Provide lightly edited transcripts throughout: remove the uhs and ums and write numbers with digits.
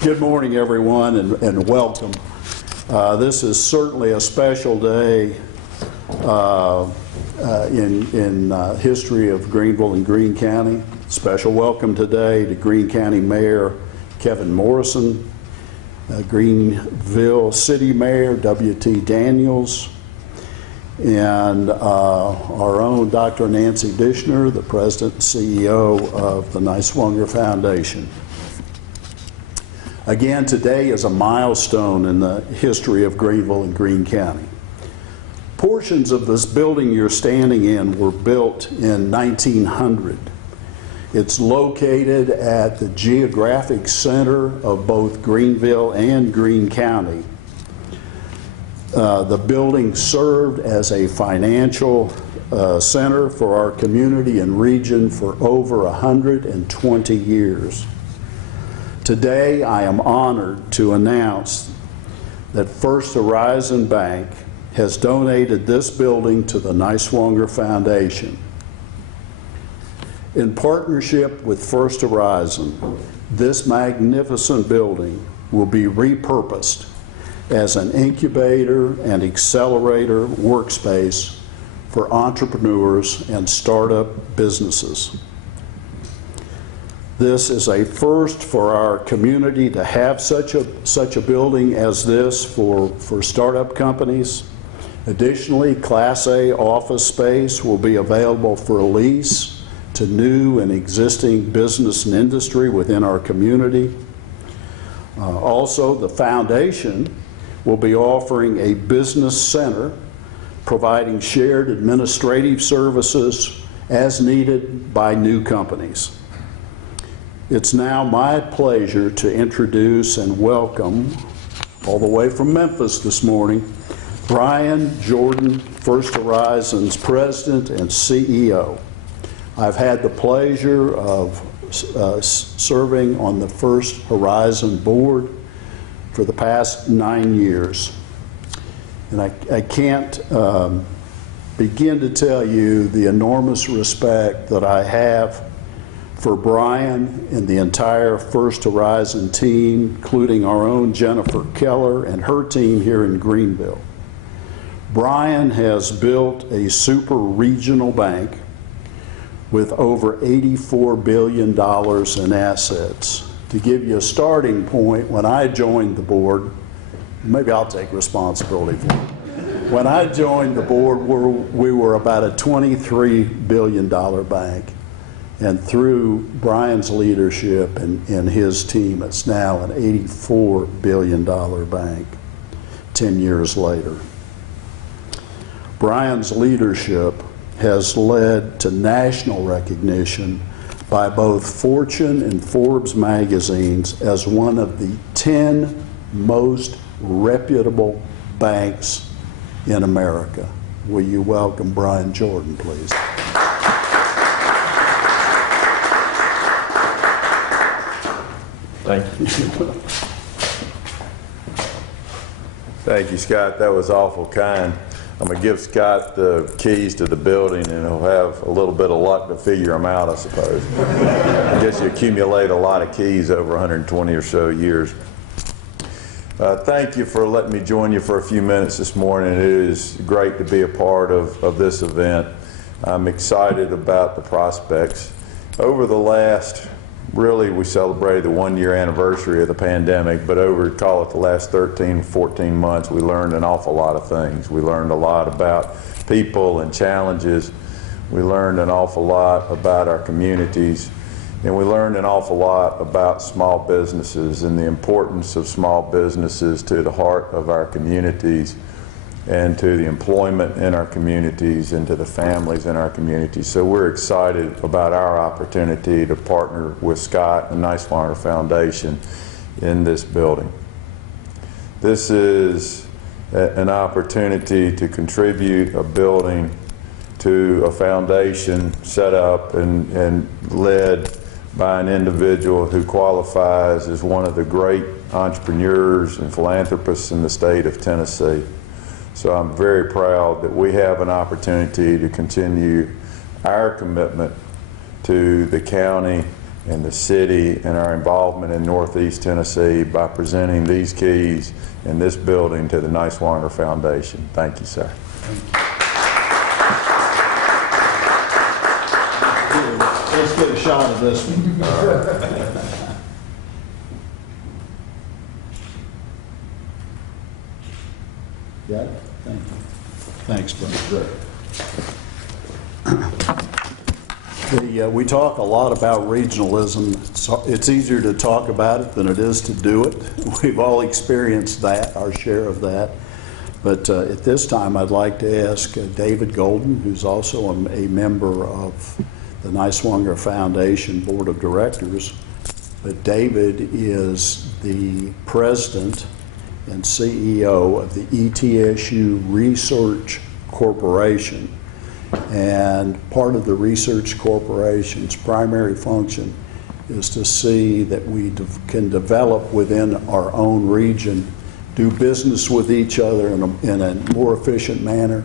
Good morning, everyone, and welcome. This is certainly a special day in history of Greeneville and Greene County. Special welcome today to Greene County Mayor Kevin Morrison, Greeneville City Mayor W.T. Daniels, and our own Dr. Nancy Dishner, the President and CEO of the Niswonger Foundation. Again, today is a milestone in the history of Greeneville and Greene County. Portions of this building you're standing in were built in 1900. It's located at the geographic center of both Greeneville and Greene County. The building served as a financial center for our community and region for over 120 years. Today, I am honored to announce that First Horizon Bank has donated this building to the Niswonger Foundation. In partnership with First Horizon, this magnificent building will be repurposed as an incubator and accelerator workspace for entrepreneurs and startup businesses. This is a first for our community to have such a building as this for startup companies. Additionally, Class A office space will be available for lease to new and existing business and industry within our community. Also, the foundation will be offering a business center providing shared administrative services as needed by new companies. It's now my pleasure to introduce and welcome, all the way from Memphis this morning, Brian Jordan, First Horizon's President and CEO. I've had the pleasure of serving on the First Horizon board for the past 9 years. And I can't begin to tell you the enormous respect that I have for Brian and the entire First Horizon team, including our own Jennifer Keller and her team here in Greeneville. Brian has built a super regional bank with over $84 billion in assets. To give you a starting point, when I joined the board, maybe I'll take responsibility for it. When I joined the board, we were about a $23 billion bank. And through Brian's leadership and his team, it's now an $84 billion bank 10 years later. Brian's leadership has led to national recognition by both Fortune and Forbes magazines as one of the 10 most reputable banks in America. Will you welcome Brian Jordan, please? Thank you. Thank you, Scott. That was awful kind. I'm going to give Scott the keys to the building, and he'll have a little bit of luck to figure them out, I suppose. I guess you accumulate a lot of keys over 120 or so years. Thank you for letting me join you for a few minutes this morning. It is great to be a part of this event. I'm excited about the prospects. Over the last, really, we celebrated the 1-year anniversary of the pandemic, but over, call it the last 13, 14 months, we learned an awful lot of things. We learned a lot about people and challenges. We learned an awful lot about our communities, and we learned an awful lot about small businesses and the importance of small businesses to the heart of our communities and to the employment in our communities and to the families in our communities. So we're excited about our opportunity to partner with Scott and the Niswonger Foundation in this building. This is an opportunity to contribute a building to a foundation set up and led by an individual who qualifies as one of the great entrepreneurs and philanthropists in the state of Tennessee. So I'm very proud that we have an opportunity to continue our commitment to the county and the city and our involvement in Northeast Tennessee by presenting these keys and this building to the Niswonger Foundation. Thank you, sir. Let's get a shot of this one. Got it? Thank you. Thanks, Brent. We talk a lot about regionalism. It's easier to talk about it than it is to do it. We've all experienced that, our share of that. But at this time, I'd like to ask David Golden, who's also a member of the Niswonger Foundation Board of Directors. But David is the president and CEO of the ETSU Research Corporation. And part of the Research Corporation's primary function is to see that we can develop within our own region, do business with each other in a more efficient manner,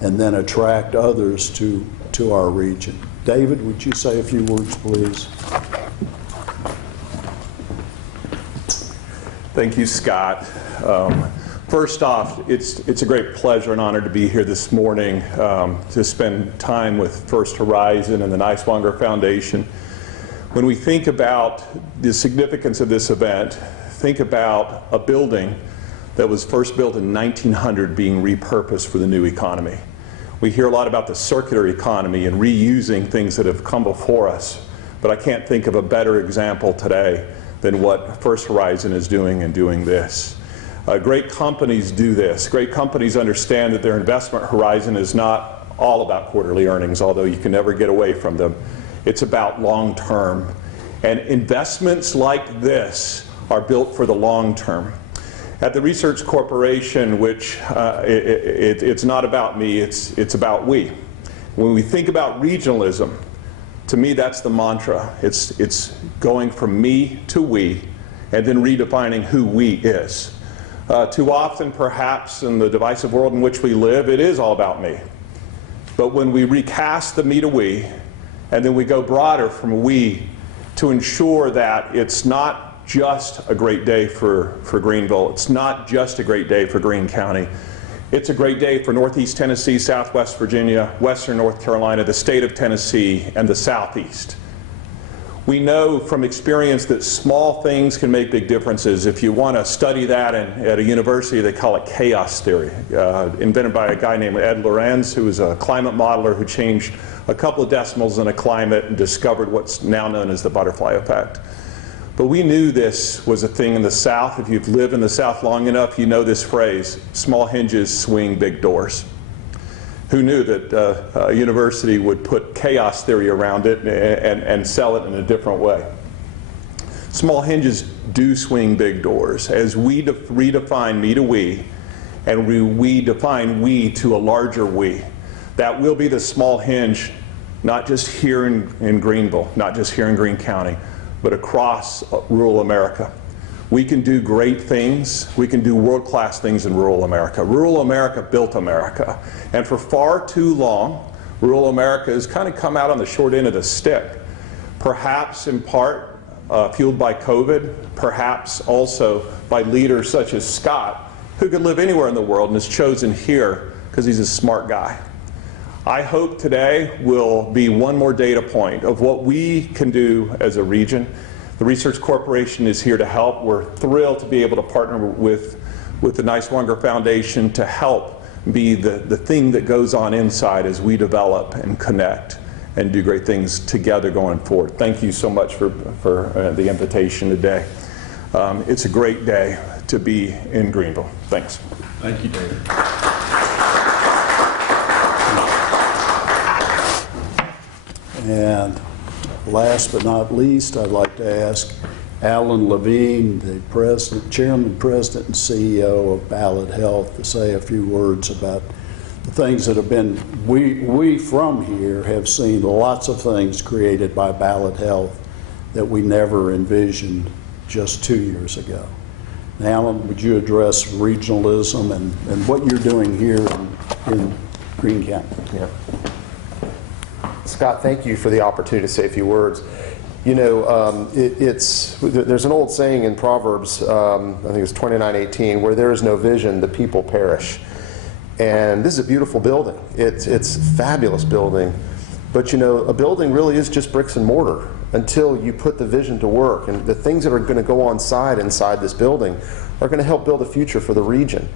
and then attract others to our region. David, would you say a few words, please? Thank you, Scott. First off, it's a great pleasure and honor to be here this morning to spend time with First Horizon and the Niswonger Foundation. When we think about the significance of this event, think about a building that was first built in 1900 being repurposed for the new economy. We hear a lot about the circular economy and reusing things that have come before us, but I can't think of a better example today than what First Horizon is doing in doing this. Great companies do this. Great companies understand that their investment horizon is not all about quarterly earnings, although you can never get away from them. It's about long term. And investments like this are built for the long term. At the Research Corporation, which it's not about me, it's about we. When we think about regionalism, to me that's the mantra. It's going from me to we, and then redefining who we is. Too often, perhaps, in the divisive world in which we live, it is all about me. But when we recast the me to we, and then we go broader from we to ensure that it's not just a great day for Greeneville, it's not just a great day for Greene County, it's a great day for Northeast Tennessee, Southwest Virginia, Western North Carolina, the state of Tennessee, and the Southeast. We know from experience that small things can make big differences. If you want to study that at a university, they call it chaos theory, invented by a guy named Ed Lorenz, who was a climate modeler who changed a couple of decimals in a climate and discovered what's now known as the butterfly effect. But we knew this was a thing in the South. If you've lived in the South long enough, you know this phrase, small hinges swing big doors. Who knew that a university would put chaos theory around it and sell it in a different way? Small hinges do swing big doors. As we redefine me to we, and we define we to a larger we, that will be the small hinge, not just here in Greeneville, not just here in Greene County, but across rural America. We can do great things. We can do world-class things in rural America. Rural America built America. And for far too long, rural America has kind of come out on the short end of the stick. Perhaps in part fueled by COVID, perhaps also by leaders such as Scott, who could live anywhere in the world and is chosen here because he's a smart guy. I hope today will be one more data point of what we can do as a region. The Research Corporation is here to help. We're thrilled to be able to partner with the Niswonger Foundation to help be the thing that goes on inside as we develop and connect and do great things together going forward. Thank you so much for the invitation today. It's a great day to be in Greeneville. Thanks. Thank you, David. And last but not least, I'd like to ask Alan Levine, the Chairman, President, and CEO of Ballad Health, to say a few words about the things that have been, we from here have seen lots of things created by Ballad Health that we never envisioned just 2 years ago. And Alan, would you address regionalism and what you're doing here in Greene County? Yeah. Scott, thank you for the opportunity to say a few words. You know, there's an old saying in Proverbs, I think it's 29:18, where there is no vision, the people perish. And this is a beautiful building. It's a fabulous building. But you know, a building really is just bricks and mortar until you put the vision to work. And the things that are going to go on inside this building are going to help build a future for the region.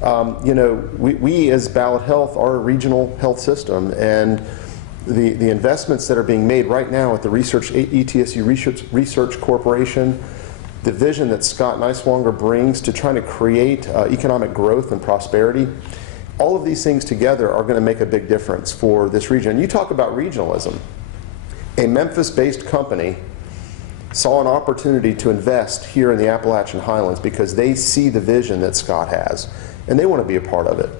You know, we as Ballot Health are a regional health system, and the investments that are being made right now at the ETSU Research Corporation, the vision that Scott Niswonger brings to trying to create economic growth and prosperity, all of these things together are going to make a big difference for this region. You talk about regionalism. A Memphis-based company saw an opportunity to invest here in the Appalachian Highlands because they see the vision that Scott has, and they want to be a part of it.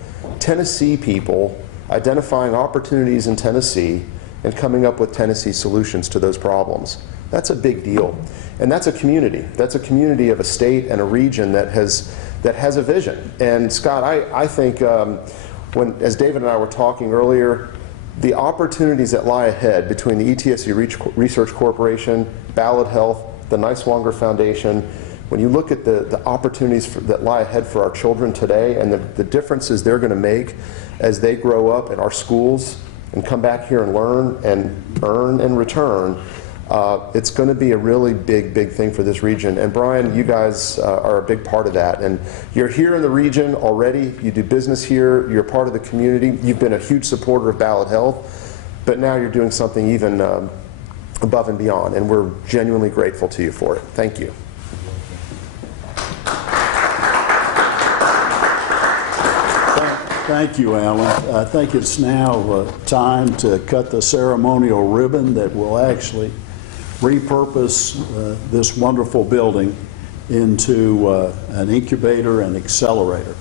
Tennessee people identifying opportunities in Tennessee and coming up with Tennessee solutions to those problems. That's a big deal. And that's a community. That's a community of a state and a region that has a vision. And Scott, I think as David and I were talking earlier, the opportunities that lie ahead between the ETSU Research Corporation, Ballot Health, the Niswonger Foundation, when you look at the opportunities that lie ahead for our children today and the differences they're going to make as they grow up in our schools and come back here and learn and earn and return, it's going to be a really big thing for this region. And Brian, you guys are a big part of that. And you're here in the region already. You do business here. You're part of the community. You've been a huge supporter of Ballot Health. But now you're doing something even above and beyond. And we're genuinely grateful to you for it. Thank you. Thank you, Alan. I think it's now time to cut the ceremonial ribbon that will actually repurpose this wonderful building into an incubator and accelerator.